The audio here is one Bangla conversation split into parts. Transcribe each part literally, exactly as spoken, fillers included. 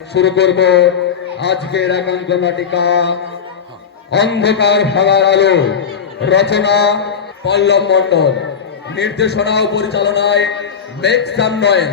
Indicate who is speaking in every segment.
Speaker 1: শুরু করব আজকের একাঙ্ক নাটিকা অন্ধকার ভাঙার আলো। রচনা পল্লব মণ্ডল, নির্দেশনা ও পরিচালনায় মেক সাম নয়েজ।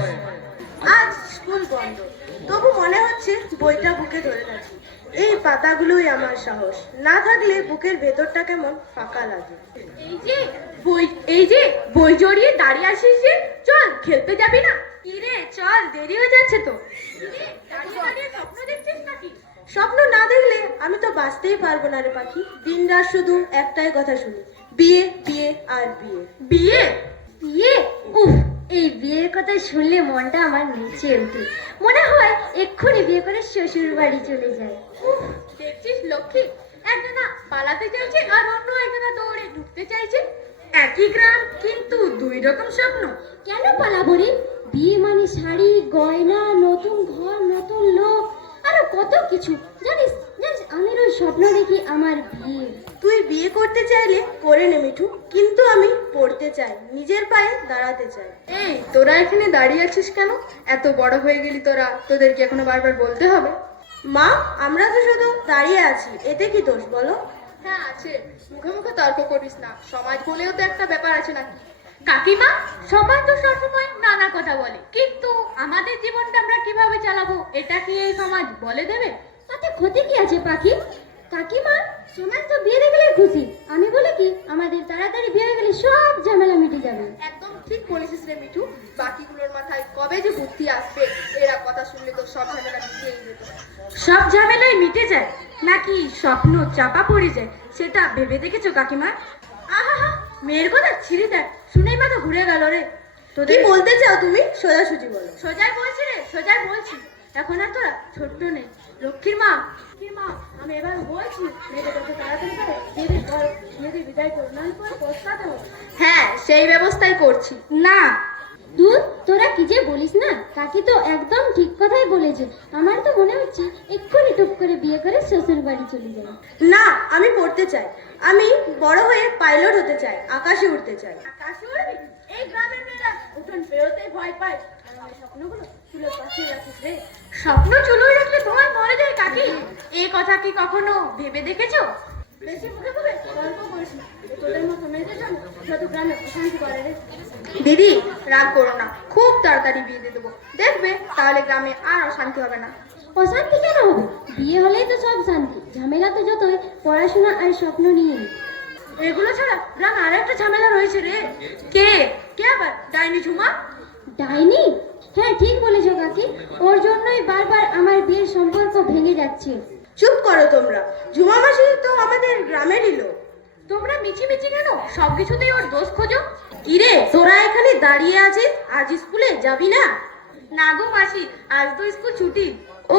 Speaker 2: আজ স্কুল বন্ধ, তবু মনে হচ্ছে বইটা বুকে ধরে রাখি। এই পাতাগুলোই আমার সাহস, না থাকলে বুকের ভেতরটা কেমন ফাঁকা লাগে।
Speaker 3: এই যে বই এই যে বই জড়িয়ে দাঁড়িয়ে আসিস যে, চল খেলতে যাবি না? কি রে, চল, দেরি হয়ে যাচ্ছে তো। দাঁড়িয়ে দাঁড়িয়ে স্বপ্ন দেখছিস নাকি?
Speaker 2: স্বপ্ন না দেখলে আমি তো বাঁচতেই পারবো না রে পাখি। দিন রাত শুধু একটাই কথা শুনি, বিয়ে বিয়ে আর বিয়ে।
Speaker 3: বিয়ে
Speaker 4: বিয়ে, উফ, এই বিয়ের কথা শুনলে মনটা আমার নেচে ওঠে। মনে হয় এক্ষুনি বিয়ে করে শ্বশুর বাড়ি চলে যায়।
Speaker 3: উফ, দেখছিস লক্ষ্মী, একজনা পালাতে চাইছে আর অন্য একজনা দৌড়ে ঢুকতে চাইছে। একই গ্রাম কিন্তু দুই রকম স্বপ্ন।
Speaker 4: কেন পালাবো রে? বিয়ে মানে শাড়ি, গয়না, নতুন ঘর, নতুন লোক, আরো কত কিছু। জানিস জানিস আমি ওই স্বপ্ন দেখি আমার বিয়ে।
Speaker 2: তুই বিয়ে করতে চাইলে করে নে মিঠু, কিন্তু আমি পড়তে চাই, নিজের পায়ে দাঁড়াতে চাই।
Speaker 3: এই, তোরা এখানে দাঁড়িয়ে আছিস কেন? এত বড় হয়ে গেলি তোরা, তোদের কি এখনো বারবার বলতে হবে?
Speaker 2: মা, আমরা তো শুধু দাঁড়িয়ে আছি, এতে কি দোষ বলো?
Speaker 3: হ্যাঁ আছে, মুখে মুখে তর্ক করিস না। সমাজ বলেও তো একটা ব্যাপার আছে নাকি? কাকিমা, সমাজ তো সবসময় নানা কথা বলে, কিন্তু আমাদের জীবনটা আমরা কিভাবে চালাবো এটা কি এই সমাজ বলে দেবে?
Speaker 4: তাতে ক্ষতি কি আছে পাখি? কাকিমা, সোনার তো বিয়ে দেখলে খুশি। আমি বলি কি, আমাদের তাড়াতাড়ি বিয়ে হয়ে গেলে সব ঝামেলা মিটে যাবে।
Speaker 3: একদম ঠিক বলেছিস রে মিঠু। বাকিগুলোর মাথায় কবে যে বুদ্ধি আসবে, এরা কথা শুনলে তো সব ঝামেলা মিটিয়েই যেত। সব ঝামেলাই মিটে যায় নাকি স্বপ্ন চাপা পড়ে যায়, সেটা ভেবে দেখেছো কাকিমা? আহা, মেয়ের কথা ছিঁড়ে দেয়, শুনেই মাথা ঘুরে গেল রে।
Speaker 2: কি
Speaker 3: তোদের
Speaker 2: বলতে চাও তুমি? সোজাসুজি বলো।
Speaker 3: সোজাই বলছি রে, সোজাই বলছি। এখন আর তোরা ছোট্ট নেই। লক্ষ্মীর মা, লক্ষ্মীর মা, আমি এবার বলছি, মেয়েদের কাছে তাড়াতাড়ি করে বিয়েদের ঘর মেয়েদের বিদায় করো, নাহলে পরে পস্তাতে হবে। হ্যাঁ, সেই ব্যবস্থাই করছি। না,
Speaker 4: দূর, তোরা কি যে বলিস না, কাকি তো একদম ঠিক কথাই বলেছে। আমার তো মনে হচ্ছে এক্ষুনি টুপ করে বিয়ে করে শ্বশুর বাড়ি চলে যায়।
Speaker 2: না, আমি পড়তে চাই। আমি বড় হয়ে পাইলট হতে চাই, আকাশে উঠতে চাই।
Speaker 3: আকাশে উড়বি? এই গ্রামের মেয়েরা উঠোন বেরোতেই ভয় পায়। আর আমার স্বপ্নগুলো চুলোর পাশে রাখিস রে। স্বপ্ন চুলোয় রাখলে ধোঁয়ায় মরে যায় কাকি। এই কথা কি কখনো ভেবে দেখেছো? বেশি মুখে মুখে গল্প করিস না। তোদের মতো মেয়েদের জন্য যত গ্রামে অশান্তি করে রে। দিদি, রাগ করো না, খুব তাড়াতাড়ি বিয়ে দিয়ে দেবো, দেখবে তাহলে গ্রামে আর অশান্তি হবে না।
Speaker 4: অশান্তি কেন হবে? বিয়ে হলেই তো সব শান্তি। ঝামেলা তো যতই পড়াশোনা আর স্বপ্ন নিয়ে।
Speaker 3: এগুলো ছাড়া গ্রামে আর একটা ঝামেলা রয়েছে রে। কে কে আবার? ডাইনি ঝুমা।
Speaker 4: ডাইনি? হ্যাঁ, ঠিক বলেছো কাকি। ওর জন্যই বারবার আমার বিয়ের সম্পর্ক ভেঙে যাচ্ছে।
Speaker 2: চুপ করো তোমরা, ঝুমা মাসি তো আমাদের গ্রামেরই লোক।
Speaker 3: তোমরা মিছি মিছি কেন সবকিছুতেই ওর দোষ খোঁজো?
Speaker 2: কিরে, তোরা এখানে দাঁড়িয়ে আছিস, আজ স্কুলে যাবি না?
Speaker 3: না গো মাসি, আজ তো স্কুল ছুটি।
Speaker 2: ও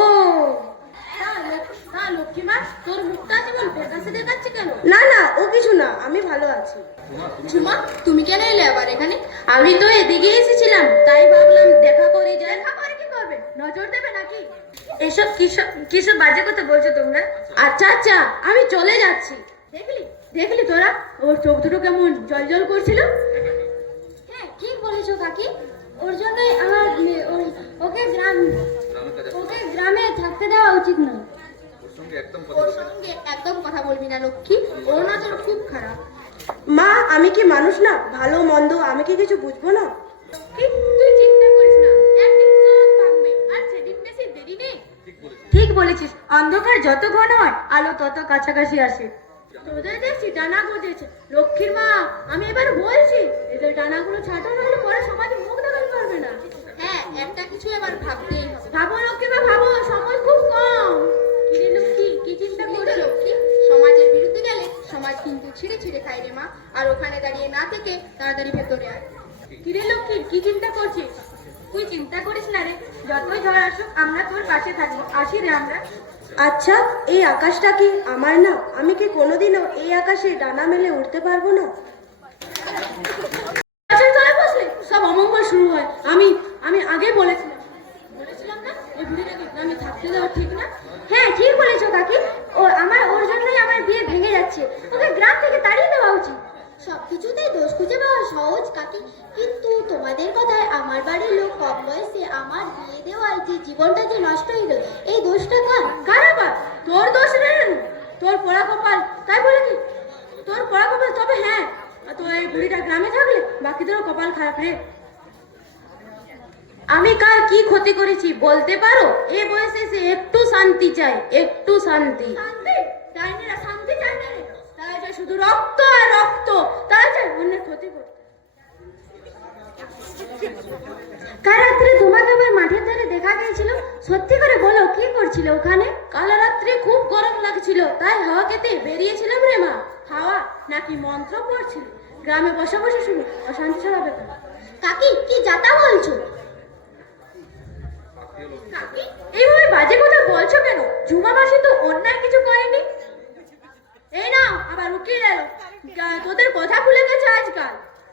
Speaker 3: তা লক্ষ্মীমা, তোর মুখটা যেমন ফ্যাকাশে দেখাচ্ছে কেন?
Speaker 2: না না, ও কিছু না, আমি ভালো আছি।
Speaker 3: ঝুমা, তুমি কেন এলে আবার এখানে?
Speaker 2: আমি তো এদিকে এসেছিলাম, তাই ভাবলাম দেখা করে যাই।
Speaker 3: দেখা করে কি করবে? নজর দেবে নাকি? এসব কিসব কিসব বাজে কথা বলছো তোমরা?
Speaker 2: আচ্ছা আচ্ছা, আমি চলে যাচ্ছি।
Speaker 3: দেখলি দেখলি তোরা, ওর চোখ দুটো কেমন জল জল করছিল।
Speaker 4: হ্যাঁ, ঠিক বলেছো কাকি। ওর জন্যই আমার মেয়ে- ওর- ওকে গ্রাম ওকে গ্রামে থাকতে দেওয়া উচিত নয়।
Speaker 3: ওর সঙ্গে একদম কথা বলবি না লক্ষ্মী, ওর নজর খুব খারাপ।
Speaker 2: মা, আমি কি মানুষ না? ভালো মন্দ আমি কি কিছু বুঝবো না?
Speaker 3: কি? তুই চিন্তা করিস না, একদিন সব থাকবে, আর সেদিন বেশি দেরি নেই। ঠিক বলেছিস, অন্ধকার যত ঘন হয় আলো তত কাছাকাছি আসে। তোদের দেখছি ডানা গজেছে। লক্ষ্মীর মা, আমি এবার বলছি, এদের ডানাগুলো ছাঁটো, নাহলে পরে সমাজে মুখ দেখাতে পারবে না। হ্যাঁ, একটা কিছু এবার ভাবতেই হবে। ভাবো লক্ষ্মী মা, ভাবো, সময় খুব কম। কি রে লক্ষ্মী, কি চিন্তা করছো? লক্ষ্মী, সমাজের বিরুদ্ধে গেলে সমাজ কিন্তু ছিঁড়ে ছিঁড়ে খায় রে মা। আর ওখানে দাঁড়িয়ে না থেকে তাড়াতাড়ি ভেতরে আয়। কিরে লক্ষ্মী, কি চিন্তা করছিস? তুই চিন্তা করিস না রে, যতই ঝড় আসুক আমরা তোর পাশে থাকবো। আসি রে আমরা।
Speaker 2: আচ্ছা, এই আকাশটা কি আমার না? আমি কি কোনোদিনও এই আকাশে ডানা মেলে উঠতে পারবো না?
Speaker 3: গাছের তলায় বসলে সব অমঙ্গল শুরু হয়। আমি আমি আগে বলেছিলাম বলেছিলাম না, এই বুড়িটাকে গ্রামে থাকতে দেওয়া ঠিক না।
Speaker 4: হ্যাঁ, ঠিক বলেছো কাকি। ও আমার ওর জন্যই আমার বিয়ে ভেঙে যাচ্ছে। ওকে গ্রাম থেকে তাড়িয়ে দেওয়া উচিত।
Speaker 5: সবকিছুতেই দোষ খুঁজে পাওয়া সহজ কাকি, কিন্তু তোমাদের কথায় আমার বাড়ির লোক কম বয়সে আমার বিয়ে দেওয়ায় যে জীবনটা যে নষ্ট হইল, এই দোষটা কার?
Speaker 3: কার আবার? তোর দোষ রে রেনু। তোর পোড়া কপাল, তাই বলে কি? তোর পোড়া কপাল, তবে হ্যাঁ, তো এই বুড়িটা গ্রামে থাকলে বাকিদেরও কপাল খারাপ রে। আমি কার কি ক্ষতি করেছি বলতে পারো? এ বয়সে এসে একটু শান্তি চাই, একটু শান্তি। শান্তি? ডাইনিরা শান্তি চায় না রে, তারা চায় শুধু রক্ত আর রক্ত, তারা চায় অন্যের ক্ষতি করতে।
Speaker 4: কাল রাত্রে তোমাকে আমার মাঠের ধারে দেখা গিয়েছিল, সত্যি করে বলো কি করছিল ওখানে?
Speaker 3: কাল রাত্রে খুব গরম লাগছিল, তাই হাওয়া খেতে বেরিয়েছিলাম রে মা। হাওয়া নাকি মন্ত্র পড়ছিল, গ্রামে বসে বসে শুনে অশান্তি ছড়াবে।
Speaker 5: কাকি কি যাতা বলছো?
Speaker 3: কাকি এইভাবে বাজে কথা বলছো কেন? ঝুমা মাসি তো অন্যায় কিছু করেনি। এই নাও আবার উকিল এলো, গা- তোদের কথা ভুলে গেছে আজকাল।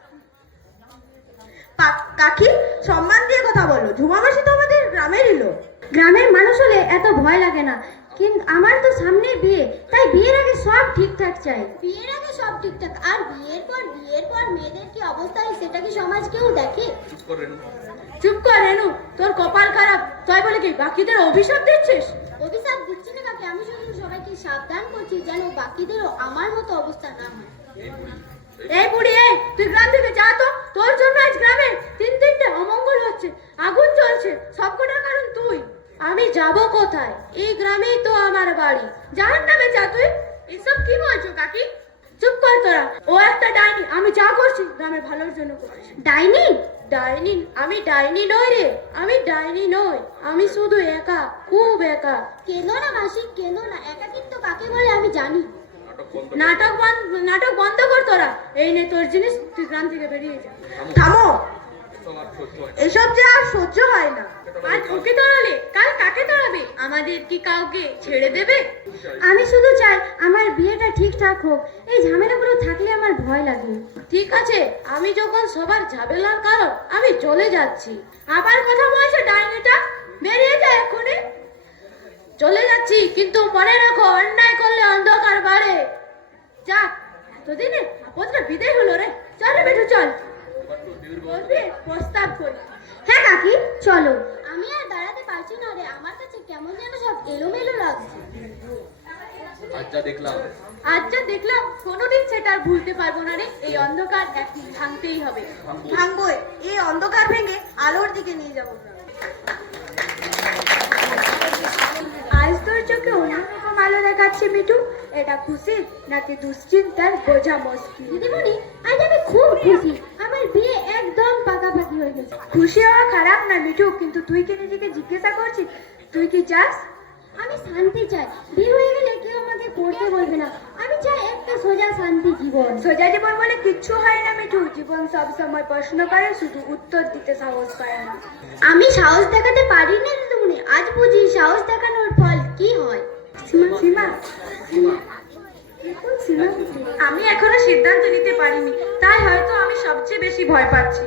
Speaker 2: পা- কাকি সম্মান দিয়ে কথা বলো, ঝুমা মাসি তো আমাদের গ্রামেরই লোক।
Speaker 4: গ্রামের মানুষ হলে এত ভয় লাগে না, কিন্তু আমার তো সামনে বিয়ে, তাই বিয়ের আগে সব ঠিকঠাক চাই।
Speaker 5: বিয়ের আগে সব ঠিকঠাক, আর বিয়ের পর বিয়ের পর মেয়েদের কি অবস্থা হয় সেটা কি সমাজ কেউ দেখে?
Speaker 3: চুপ কর রেনু, তোর কপাল খারাপ, তাই বলে কি বাকিদের অভিশাপ দিচ্ছিস?
Speaker 5: অভিশাপ দিচ্ছি না কাকি, আমি শুধু সবাইকে সাবধান করছি যেন বাকিদেরও আমার মতো অবস্থা না হয়।
Speaker 3: এই বুড়ি, এই তুই গ্রাম থেকে যা তো, তোর জন্য আজ গ্রামে তিন তিনটে অমঙ্গল হচ্ছে, আগুন জ্বলছে, সবকটার কারণ তুই। আমি যাব কোথায়? এই গ্রামেই তো আমার বাড়ি, জাহান্নামে যা তুই। এসব কি বলছো কাকি? চুপ কর তোরা, ও একটা ডাইনি, আমি যা করছি গ্রামের ভালোর জন্য করছি।
Speaker 4: ডাইনি?
Speaker 3: ডাইনি? আমি ডাইনি নই রে, আমি ডাইনি নই, আমি শুধু একা, খুব একা।
Speaker 5: কেঁদো না মাসি, কেঁদো না, একাকিত্ব কাকে বলে আমি জানি।
Speaker 3: নাটক বন্ধ, নাটক বন্ধ কর তোরা। এই নে তোর জিনিস, তুই গ্রাম থেকে বেরিয়ে যা।
Speaker 2: থামো, এসব যে আর সহ্য হয় না।
Speaker 3: আজ ওকে তাড়ালে কাল কাকে তাড়াবে? আমাদের কি কাউকে ছেড়ে দেবে?
Speaker 4: আমি শুধু চাই আমার বিয়েটা ঠিকঠাক হোক, এই ঝামেলাগুলো থাকলে আমার ভয় লাগে।
Speaker 3: ঠিক আছে, আমি যখন সবার ঝামেলার কারণ, আমি চলে যাচ্ছি। আবার কথা বলছে ডাইনিটা, বেরিয়ে যায় এক্ষুনি। চলে যাচ্ছি, কিন্তু মনে রাখো অন্যায় করলে অন্ধকার বাড়ে। যাক, এতদিনে আপদটা বিদায় হলো রে। চল রে বেটু, চল। বলবি? প্রস্তাব করি।
Speaker 4: হ্যাঁ কাকি, চলো।
Speaker 5: আমি আর দাঁড়াতে পারছি না রে, আমার কাছে কেমন যেন সব এলোমেলো লাগছে।
Speaker 1: আচ্ছা দেখলাম
Speaker 3: আজ যা দেখলাম কোনোদিন সেটা আর ভুলতে পারবো না রে। এই অন্ধকার একদিন ভাঙতেই হবে।
Speaker 2: ভাঙবই, এই অন্ধকার ভেঙে আলোর দিকে নিয়ে যাবো।
Speaker 3: আজ তোর চোখে অন্যরকম আলো দেখাচ্ছে মিঠু, এটা খুশি নাকি দুশ্চিন্তার বোঝা মুশকিল?
Speaker 4: দিদিমণি, আজ আমি খুব খুশি, আমার বিয়ে একদম পাকাপাকি হয়ে গেছে।
Speaker 3: খুশি হওয়া খারাপ না মিঠু, কিন্তু তুই কি নিজেকে জিজ্ঞাসা করছিস তুই কি চাস?
Speaker 4: আমি শান্তি চাই, বিয়ে হয়ে গেলে কেউ আমাকে পড়তে বলবে না, আমি চাই একটা সোজা শান্তি জীবন।
Speaker 3: সোজা জীবন বলে কিচ্ছু হয় না মিঠু, জীবন সব সময় প্রশ্ন করে, শুধু উত্তর দিতে সাহস পায় না।
Speaker 5: আমি সাহস দেখাতে পারি না দিদিমণি, আজ বুঝি সাহস দেখানোর ফল কি হয়।
Speaker 3: সীমা, সীমা, সীমা, সীমা, আমি এখনো সিদ্ধান্ত নিতে পারিনি, তাই হয়তো আমি সবচেয়ে বেশি ভয় পাচ্ছি।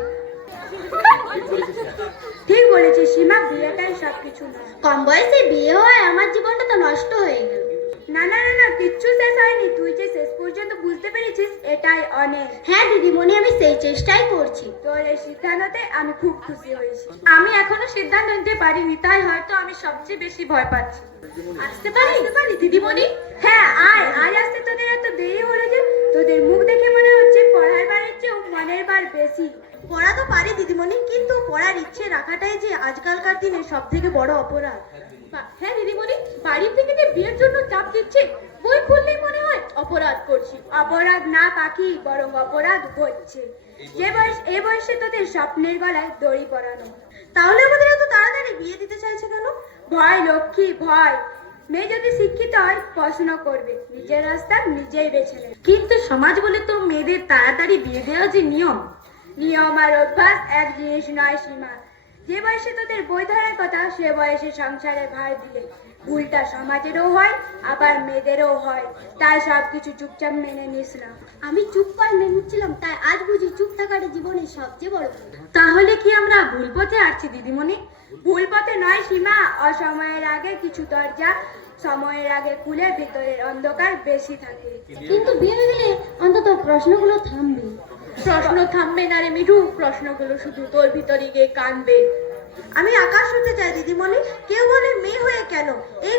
Speaker 3: ঠিক বলেছিস সীমা, বিয়েটাই সবকিছু না।
Speaker 5: কম বয়সে বিয়ে হয় আমার জীবনটা তো নষ্ট হয়ে গেল।
Speaker 3: না না না না, কিচ্ছু শেষ হয়নি, তুই যে শেষ পর্যন্ত বুঝতে পেরেছিস এটাই অনেক।
Speaker 5: হ্যাঁ দিদিমণি, আমি সেই চেষ্টাই করছি।
Speaker 3: তোর এই সিদ্ধান্ততে আমি খুব খুশি হয়েছি। আমি এখনো সিদ্ধান্ত নিতে পারিনি, তাই হয়তো আমি সবচেয়ে বেশি ভয় পাচ্ছি। আসতে পারি? আসতে পারি দিদিমণি? হ্যাঁ আয়, আজ আসতে তোদের এত দেরি হলো যে? তোদের মুখ দেখে মনে হচ্ছে পড়ার বারের চেয়েও মনের বার বেশি।
Speaker 2: পড়া তো পারি দিদিমণি, কিন্তু পড়ার ইচ্ছে রাখাটাই যে আজকালকার দিনে সব থেকে বড় অপরাধ।
Speaker 3: বা- হ্যাঁ দিদিমণি, বাড়ি থেকে যে বিয়ের জন্য চাপ দিচ্ছে, বই খুললেই মনে হয় অপরাধ করছি। অপরাধ না পাখি, বরং অপরাধ হচ্ছে। যে বয়স, এই বয়সে তোদের স্বপ্নের গলায় দড়ি পরানো।
Speaker 2: তাহলে আমাদের এত তাড়াতাড়ি বিয়ে দিতে চাইছে কেন?
Speaker 3: ভয় লক্ষ্মী, ভয়। মেয়ে যদি শিক্ষিত হয়, পড়াশোনা করবে, নিজের রাস্তা নিজেই বেছে নেবে। কিন্তু সমাজ বলে তো মেয়েদের তাড়াতাড়ি বিয়ে দেওয়া যে নিয়ম, নিয়ম আর অভ্যাস এক জিনিস নয় সীমা। যে বয়সে তোদের বই ধরার কথা, সে বয়সে সংসারে ভার দিলে ভুলটা সমাজেরও হয়, আবার মেয়েদেরও হয়। তাই সবকিছু চুপচাপ মেনে নিস না।
Speaker 5: আমি চুপ করে মেনে নিচ্ছিলাম, তাই আজ বুঝি চুপ থাকাটা জীবনের সবচেয়ে বড় ভুল।
Speaker 3: তাহলে কি আমরা ভুল পথে আসছি দিদিমণি? ভুল পথে নয় সীমা, অসময়ের আগে কিছু দরজা সময়ের আগে খুলে ভিতরের অন্ধকার বেশি থাকে।
Speaker 4: কিন্তু বিয়ে হয়ে গেলে অন্তত প্রশ্নগুলো থামবে।
Speaker 3: প্রশ্ন থামবে না রে মিঠু, প্রশ্নগুলো শুধু তোর ভিতরে গিয়ে কানবে।
Speaker 2: আমি আকাশ হতে চাই দিদিমণি। কেউ বলে মেয়ে হয়ে কেন? এই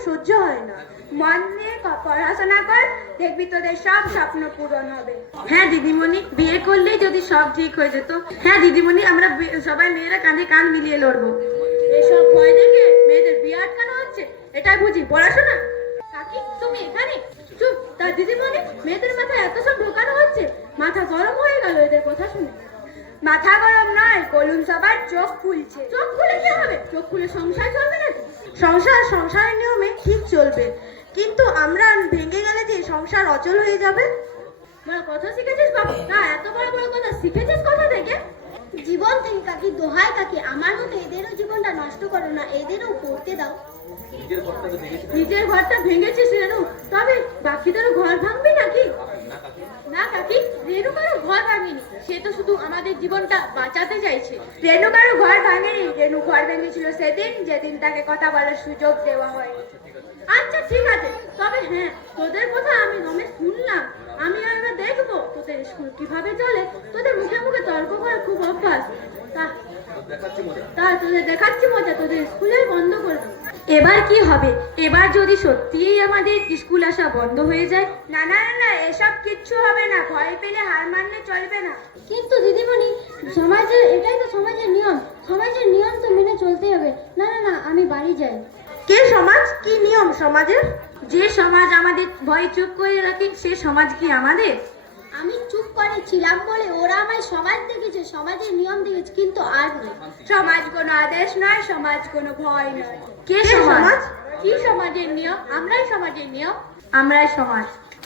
Speaker 2: সহ্য হয় না।
Speaker 3: মন দিয়ে ক- পড়াশোনা কর, দেখবি তোদের সব স্বপ্ন পূরণ হবে। হ্যাঁ দিদিমণি, বিয়ে করলেই যদি সব ঠিক হয়ে যেত। হ্যাঁ দিদিমণি, আমরা বি- সবাই মেয়েরা কাঁধে কাঁধ মিলিয়ে লড়বো। এসব ভয় দেখে মেয়েদের বিয়ে আটকানো হচ্ছে, এটাই বুঝি পড়াশোনা? কাকি তুমি এখানে? চুপ। তা দিদিমণি, মেয়েদের মাথায় এত সব ঢোকানো হচ্ছে, মাথা গরম হয়ে গেল এদের কথা শুনে। মাথা গরম নয়, বলুন সবার চোখ খুলছে। চোখ খুলে কি হবে? চোখ খুলে সংসার চলবে না?
Speaker 2: সংসার সংসারের নিয়মে ঠিক চলবে, কিন্তু আমরা ভেঙে গেলে যে সংসার অচল হয়ে যাবে।
Speaker 3: বড় কথা শিখেছিস বাবু? না, এত বড় বড় কথা শিখেছিস কোথা থেকে?
Speaker 5: জীবন থেকে কাকি, দোহাই কাকি, আমার মতো এদেরও জীবনটা নষ্ট করো না, এদেরও পড়তে দাও।
Speaker 1: নিজের ঘরটা তো দেখেছি
Speaker 3: নিজের ঘরটা ভেঙেছিস রেনু, তবে বাকিদেরও ঘর ভাঙবি নাকি?
Speaker 1: না কাকি।
Speaker 3: না কাকি, রেনু কারো ঘর ভাঙেনি, সে তো শুধু আমাদের জীবনটা বাঁচাতে চাইছে। রেনু কারো ঘর ভাঙেনি, রেনু ঘর ভেঙেছিল সেদিন যেদিন তাকে কথা বলার সুযোগ দেওয়া হয়। আচ্ছা ঠিক আছে, তবে হ্যাঁ, তোদের কথা আমি রমেশ শুনলাম। আমি আর এবার দেখবো তোদের স্কুল কিভাবে চলে। তোদের মুখে মুখে তর্ক করার খুব অভ্যাস। তা
Speaker 1: দেখাচ্ছি মজা।
Speaker 3: তা তোদের দেখাচ্ছি মজা, তোদের স্কুলে বন্ধ করবে। এবার কি হবে? এবার যদি সত্যিই আমাদের স্কুল আসা বন্ধ হয়ে যায়? না না না না, এসব কিচ্ছু হবে না, ভয় পেলে হার মানলে চলবে না।
Speaker 4: কিন্তু দিদিমণি, সমাজের এটাই তো সমাজের নিয়ম, সমাজের নিয়ম তো মেনে চলতেই হবে। না না না, আমি বাড়ি যাই।
Speaker 2: কে সমাজ? কি নিয়ম সমাজের?
Speaker 3: যে সমাজ আমাদের ভয় চুপ করে রাখে, সে সমাজ কি আমাদের?
Speaker 5: আমি চুপ করে ছিলাম বলে ওরা আমায় সমাজ দেখেছে, সমাজের নিয়ম দেখেছে, কিন্তু আর নয়।
Speaker 3: সমাজ কোনো আদেশ নয়, সমাজ কোনো ভয় নয়। কে
Speaker 2: কে
Speaker 3: সমাজ?
Speaker 2: সমাজ?
Speaker 3: কি সমাজের নিয়ম? আমরাই সমাজের নিয়ম, আমরাই সমাজ।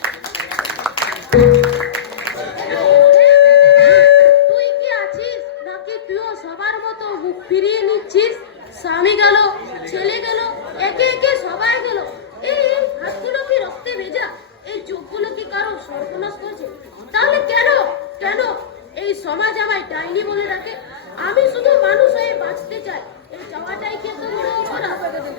Speaker 3: তুই কি আছিস নাকি তুইও সবার মতো মুখ ফিরিয়ে নিচ্ছিস? স্বামী গেল, ছেলে গেল, একে একে সবাই গেল। এই এই হাতগুলো কি রক্তে ভেজা? এই চোখগুলো কি কারো সর্বনাশ করছে? তাহলে কেন কেন এই সমাজ আমায় ডাইনি বলে ডাকে? আমি শুধু মানুষ হয়ে বাঁচতে চাই, এই চাওয়াটাই কি এত বড় অপরাধ?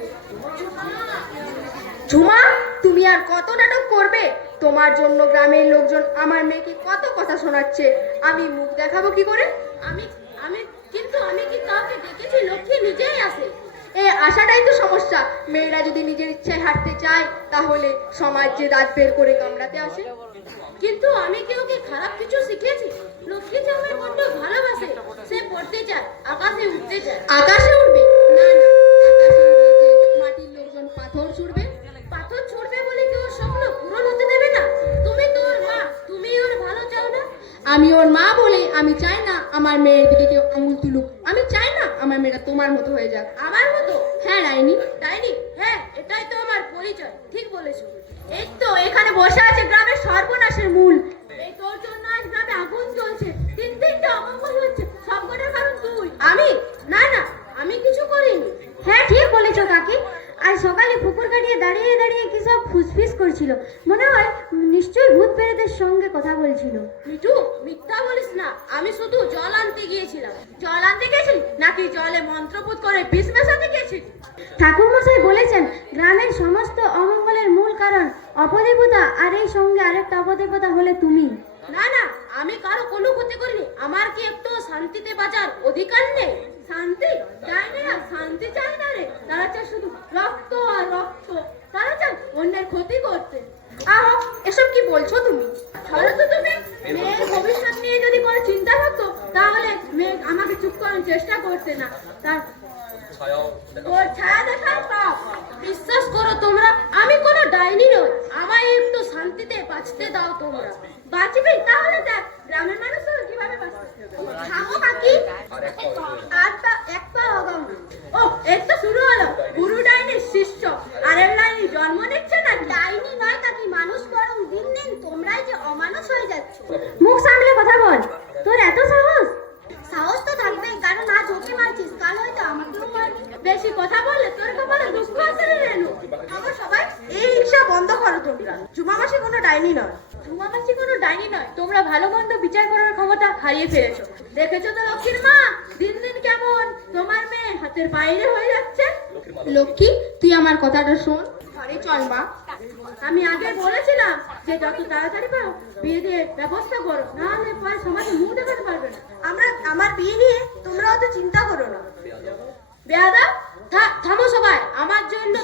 Speaker 3: ঝুমা, তুমি আর কত নাটক করবে? তোমার জন্য গ্রামের লোকজন আমার মেয়েকে কত কথা শোনাচ্ছে, আমি মুখ দেখাবো কি করে? আমি আমি কিন্তু আমি কি কাউকে দেখেছি? লক্ষ্মী নিজেই আসে। এই আশাটাই তো সমস্যা। মেয়েরা যদি নিজের ইচ্ছায় হাঁটতে চায়, তাহলে সমাজ যে দাঁত বের করে কামড়াতে আসে। কিন্তু আমি কি ওকে খারাপ কিছু শিখেছি? লক্ষ্মী যে আমায় বড্ড ভালোবাসে, সে পড়তে চায়, আকাশে উঠতে চায়। আকাশে উঠবে? না না, আকাশে উড়ে যে মাটির লোকজন পাথর ছুড়বে। পাথর ছুড়বে বলে কি ওর স্বপ্ন পূরণ হতে দেবে না? তুমি তো ওর মা, তুমি ওর ভালো চাও না? আমি ওর মা বলে আমি চাই না আমার মেয়ের দিকে কেউ আঙুল তুলুক। আমি চাই না আমার মেয়েটা তোমার মতো হয়ে যাক। আমার মতো? হ্যাঁ ডাইনি। ডাইনি? হ্যাঁ, এটাই তো আমার পরিচয়। ঠিক বলেছো। এই তো এখানে বসে আছে গ্রামের সর্বনাশের মূল। এই তোর জন্য আজ গ্রামে আগুন জ্বলছে, তিন তিনটা অমঙ্গল হচ্ছে, সব কটার কারণ তুই। আমি? না না, আমি কিছু করিনি।
Speaker 4: হ্যাঁ ঠিক বলেছো কাকি। আর সকালে পুকুর কাটিয়ে দাঁড়িয়ে দাঁড়িয়ে কি সব ফুসফিস করছিল, মনে হয় নিশ্চয়ই ভূত প্রেতের সঙ্গে কথা বলছিল।
Speaker 3: মিঠু, মিথ্যা বলিস না, আমি শুধু জল আনতে গিয়েছিলাম। জল আনতে গেছিলি নাকি জলে মন্ত্রপুত করে বিষ মেশাতে গেছিলি?
Speaker 4: ঠাকুর মশাই বলেছেন গ্রামের সমস্ত অমঙ্গলের মূল কারণ অপদেবতা, আর এই সঙ্গে আরেকটা অপদেবতা হলে তুমি।
Speaker 3: না না, আমি কারো কোনো ক্ষতি করিনি। আমার কি একটু শান্তিতে বাঁচার অধিকার নেই? শান্তি চাই না, শান্তি চাই না রে। তারা চায় শুধু রক্ত আর রক্ত, তারা চায় অন্যের ক্ষতি করতে। আহ, এসব কি বলছো তুমি? ধরো তো তুমি, মেয়ের ভবিষ্যৎ নিয়ে যদি কোনো চিন্তা করতো, তাহলে মেয়ে আমাকে চুপ করার চেষ্টা করতে না। তার
Speaker 1: ছায়াও দেখা
Speaker 3: ওর ছায়া দেখার পাপ। বিশ্বাস করো তোমরা, আমি কোনো ডাইনি নই। আমায় একটু শান্তিতে বাঁচতে দাও তোমরা। বাঁচবি? তাহলে দেখ গ্রামের মানুষরা কিভাবে বাঁচবে। থামো কাকি,
Speaker 1: আর এক পাও এগিয়ে।
Speaker 3: আর পা এক পা আগাও না। ও, এই তো শুরু হলো গুরু ডাইনির শিষ্য। আরেক ডাইনি জন্ম নিচ্ছে না।
Speaker 5: ডাইনি নয় কাকি, মানুষ বরং দিন দিন তোমরাই যে অমানুষ হয়ে যাচ্ছ।
Speaker 4: মুখ সামলে কথা বল, তোর এত সাহস?
Speaker 5: সাহস তো থাকবেই, কারণ আজ ওকে মারছিস, কাল হয়তো আমাকেও মারবি।
Speaker 3: বেশি কথা বললে তোর কপালে দুঃখ আছে রে রেনু।
Speaker 2: আমার সবাই এই হিংসা বন্ধ করো তোমরা। ঝুমা মাসি কোনো ডাইনি নয়।
Speaker 3: ঝুমা মাসি কোনো ডাইনি নয়। তোমরা ভালো মন্দ বিচার করার ক্ষমতা হারিয়ে ফেলেছো। দেখেছো তো লক্ষ্মীর মা দিন দিন কেমন তোমার মেয়ে হাতের বাইরে হয়ে যাচ্ছে। লক্ষ্মী, তুই আমার কথাটা শোন। আরে চল মা, আমি আগে বলেছিলাম যে যত তাড়াতাড়ি পারো বিয়ে দিয়ে ব্যবস্থা করো, না হলে পরে সমাজে মুখ দেখাতে পারবে না।
Speaker 2: আমরা আমার বিয়ে নিয়ে তোমরা অত চিন্তা করো না।
Speaker 3: বেয়াদা, থা- থামো সবাই। আমার জন্য তোমাদের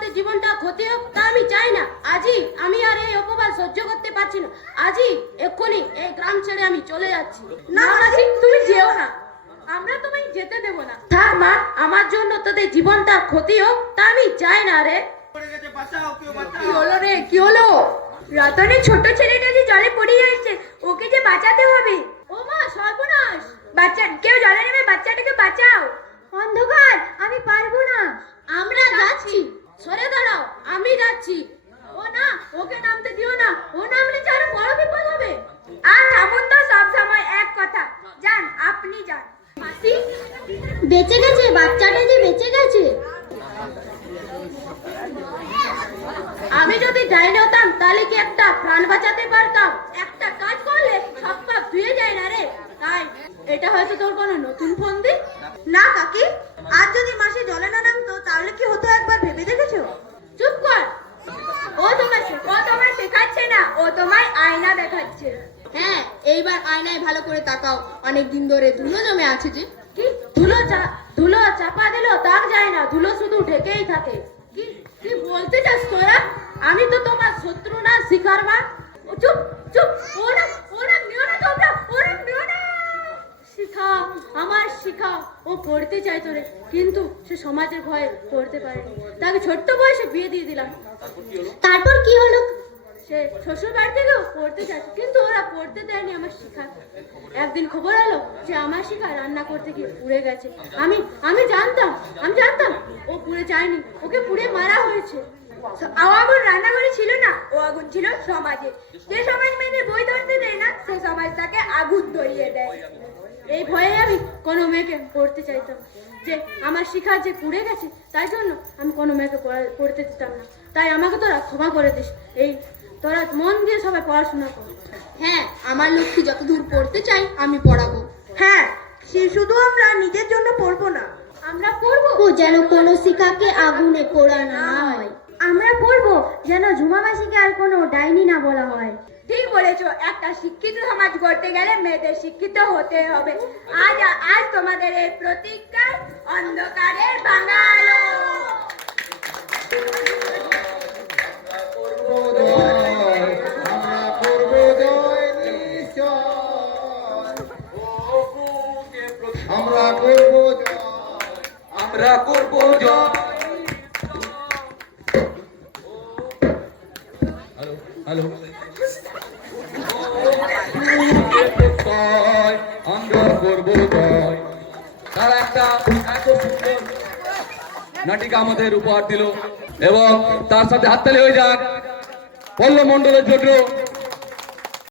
Speaker 3: তোদের জীবনটা ক্ষতি হোক তা আমি চাই না। আজই আমি আর এই অপবাদ সহ্য করতে পারছি না। আজই এক্ষুনি এই গ্রাম ছেড়ে আমি চলে যাচ্ছি।
Speaker 2: না মাসি,
Speaker 3: তুমি যেও না, আমরা তোমায় যেতে দেব না। থাক মা, আমার জন্য তোদের জীবনটা ক্ষতি হোক তা আমি চাই না রে। কি হলো রে, কি হলো? রতনের ছোট ছেলেটা যে জলে পড়ে যাচ্ছে, ওকে যে বাঁচাতে হবে। ও মা, সর্বনাশ! বাচ্চা কেউ জলে নেমে বাচ্চাটাকে বাঁচাও।
Speaker 4: অন্ধকার, আমি পারবো না।
Speaker 3: আমরা যাচ্ছি। সরে দাঁড়াও, আমি যাচ্ছি। ও না, ওকে নামতে দিও না। ও নামলে যে আরো বড় বিপদ হবে। আর থামুন তো, সব সময় এক কথা। যান, আপনি যান।
Speaker 5: মাসি বেঁচে গেছে, বাচ্চাটা যে বেঁচে গেছে।
Speaker 3: আমি যদি ডাইনি হতাম তাহলে কি একটা প্রাণ বাঁচাতে পারতাম? একটা কাজ করলে সব পাপ ধুয়ে যায় না রে। তাই এটা হয়তো তোর কোনো নতুন ফন্দি।
Speaker 2: না কাকি, আর যদি মাসি জলে না নামতো তাহলে কি হতো একবার ভেবে দেখেছো?
Speaker 3: চুপ কর। ও তোমায় শে- ও তোমায় শেখাচ্ছে না, ও তোমায় আয়না দেখাচ্ছে।
Speaker 6: হ্যাঁ, এইবার আয়নায় ভালো করে তাকাও। অনেক দিন ধরে ধুলো জমে আছে যে।
Speaker 3: কি ধুলো চা- ধুলো চাপা দিলেও দাগ যায় না, ধুলো শুধু ঢেকেই থাকে। কি কি বলতে চাস তোরা? আমি তো তোমার শত্রু না, শিকার মা। ও চুপ চুপ, ওরা ওরা নিও না, তোমরা ওরা নিও না। শিখাও, আমার শিখাও। ও পড়তে চাইতো রে, কিন্তু সে সমাজের ভয়ে পড়তে পারেনি। তাকে ছোট্ট বয়সে বিয়ে দিয়ে দিলাম।
Speaker 5: তারপর কি হলো?
Speaker 3: সে শ্বশুর বাড়ি থেকেও পড়তে চাইছে, কিন্তু ওরা পড়তে দেয়নি আমার শিখা। একদিন খবর এলো যে আমার শিখা রান্না করতে গিয়ে পুড়ে গেছে। আমি আমি জানতাম আমি জানতাম ও পুড়ে যায়নি, ওকে পুড়ে মারা হয়েছে। ও আগুন রান্নাঘরে ছিল না, ও আগুন ছিল সমাজে। যে সমাজ মেয়েদের বই ধরতে দেয় না, সে সমাজ তাকে আগুন ধরিয়ে দেয়। এই ভয়ে আমি কোনো মেয়েকে পড়তে চাইতাম যে আমার শিখা যে পুড়ে গেছে, তাই জন্য আমি কোনো মেয়েকে পড়া- পড়তে দিতাম না। তাই আমাকে তোরা ক্ষমা করে দিস। এই তোরা মন দিয়ে সবাই পড়াশোনা কর।
Speaker 6: হ্যাঁ, আমার লক্ষ্মী যতদূর পড়তে চাই আমি পড়াবো।
Speaker 2: হ্যাঁ, সে শুধু আমরা নিজের জন্য পড়বো না,
Speaker 3: আমরা পড়বো
Speaker 5: ও যেন কোনো শিখাকে আগুনে পোড়া না হয়।
Speaker 4: আমরা বলবো যেন ঝুমা মাসিকে আর কোনো ডাইনি না বলা হয়।
Speaker 3: ঠিক বলেছো। একটা শিক্ষিত সমাজ গড়তে গেলে মেয়েদের শিক্ষিত হতে হবে। আজ আজ তোমাদের এই প্রতিজ্ঞার অন্ধকারের বাঙালো।
Speaker 7: আমরা করব জয় নিশ্চয়, আমরা করব জয়,
Speaker 1: আমরা করব জয়। হ্যালো হ্যালো
Speaker 7: জয়, আমরা করব জয়।
Speaker 1: তারা একটা এত সুন্দর নাটিকা আমাদের উপহার দিল, এবং তার সাথে হাততালি হয়ে যাক পল্লব মণ্ডলের জন্য।